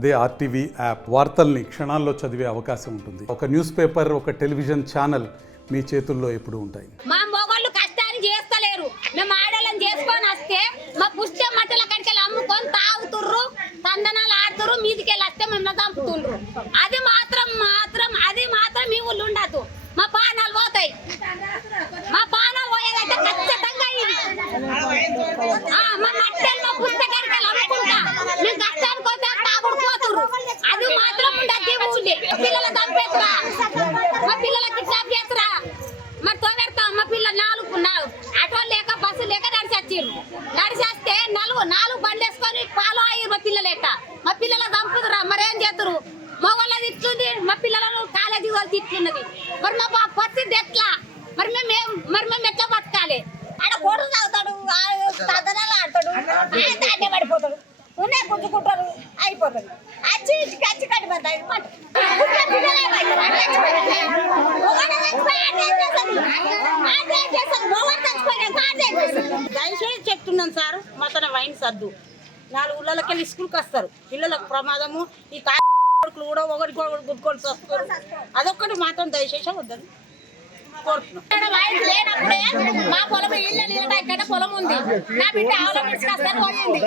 అదే RTV app వార్తల్ని క్షణాల్లో చదివే అవకాశం ఉంటుంది. ఒక న్యూస్ పేపర్, ఒక టెలివిజన్ ఛానల్ మీ చేతుల్లో ఎప్పుడూ ఉంటాయి. మా మొగళ్ళు కష్టాన్ని చేస్తలేరు. మేము ఆడలను చేసుకొని వస్తే మా పుష్టి మట్టల కడికెళ్ళి అమ్ముకొని తాగుతుర్రు, తందనాలు ఆడుతుర్రు, మీదికెళ్ళి వస్తే మేము చంపుతుండ్రు. అది మాత్రం మీ ఊళ్ళు ఉండదు. మా పానాలు పోతాయి. మా పానాలు పోయేదైతే ఖచ్చితంగా ఇది. మా మట్టెలు మా పుస్తకానికి అమ్ముకుంటా మేము కష్టానికి పోతే తాగుడు పోతుర్రు. అది మాత్రం ఉండదు ఊళ్ళే. పిల్లల చంపేస్తురా, మా పిల్లల కిడ్నాప్ చేస్తురా, మరి తోడెడతాం. మా పిల్లలు నాలుగు ఆటో లేక బస్సు లేక నడిచొచ్చిర్రు. నడిచేస్తే నాలుగు బండ్లు వేసుకొని ఫాలో అయ్యారు మా పిల్లలు. ఎట్ట మా పిల్లల చంపుతురా, మరేం చేతురు? మొగళ్ళది ఇట్లుంది, మా పిల్లలను కాలేజీ వాళ్ళు తిట్లున్నది. మరి మా పరిస్థితి ఎట్లా? మరి మేము ఎట్లా బతకాలి? ఆడ కోడలు తాగుతాడు, తదనాలు ఆడతాడు, దాన్నే పడిపోతాడు, ఉన్నే గుంజుకుంటారు, అయిపోతాడు. అచ్చి కట్టిపోతాయి. దయచేసి చెప్తున్నాను సార్, మొత్తం వైన్ సర్దు 4 ఊళ్ళకి వెళ్ళి స్కూల్కి వస్తారు. పిల్లలకు ప్రమాదము. ఈ కొడుకులు కూడా ఒకరికొకరు గుద్దుకొని వస్తారు. అదొక్కటి మాత్రం దయచేసి వద్దని కోరుతున్నాం. లేనప్పుడే మా పొలం ఇక్కడ పొలం ఉంది. నా బిడ్డ ఆవుల తీసుకొస్తాను పోయింది.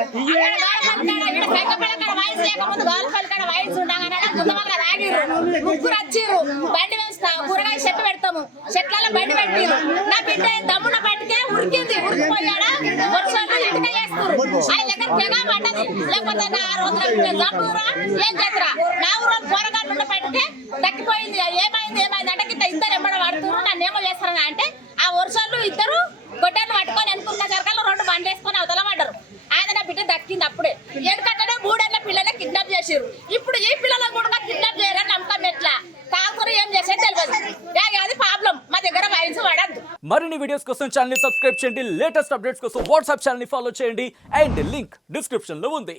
వయసు లేకముందు గోలపల్లి కాడ వయసు ఉండగానే గుండమల్ల రాగిర్రు. ముగ్గురు వచ్చిర్రు. బండి వేస్తా కూరగాయ చెట్టు పెడతాము. చెట్లలో బండి పెట్టిర్రు. నా బిడ్డ దమ్మున పట్టుకే ఉరికింది. ఉరికిపోయాడా వర్షాలు ఇటుక వేస్తారు. ఆయన దగ్గర తెగ పడ్డది. లేకపోతే నా రోజుల చంపురా ఏం చేద్దరా నా ఊరు కూరగాయలు నుండి పట్టుకే దక్కిపోయింది. ఏమైంది అంటే ఇద్దరు ఎంబడ పడుతున్నారు. నన్ను ఏమో చేస్తారని అంటే ఆ వర్షాలు ఇద్దరు గొడ్డలు పట్టుకొని అనుకున్న జరగల్లో 2 బండ్లు వేసుకొని అవతల పడ్డారు. ఆయన నా బిడ్డ దక్కింది. అప్పుడే ఎందుకంటే 3 ఏళ్ల పిల్లలే కిడ్నాప్ చేసారు. ఇప్పుడు ఈ పిల్లలను కూడా కిడ్నాప్ చేయరని నమ్మకం ఎట్లా? తాగుతారు, ఏం చేసేది తెలియదు. అది ప్రాబ్లం. మా దగ్గర వయసు పడద్దు. మరిన్ని వీడియోస్ కోసం ఛానల్ ని సబ్స్క్రైబ్ చేయండి. లేటెస్ట్ అప్డేట్స్ కోసం వాట్సాప్ ఛానల్ ని ఫాలో చేయండి. అండ్ లింక్ డిస్క్రిప్షన్ లో ఉంది.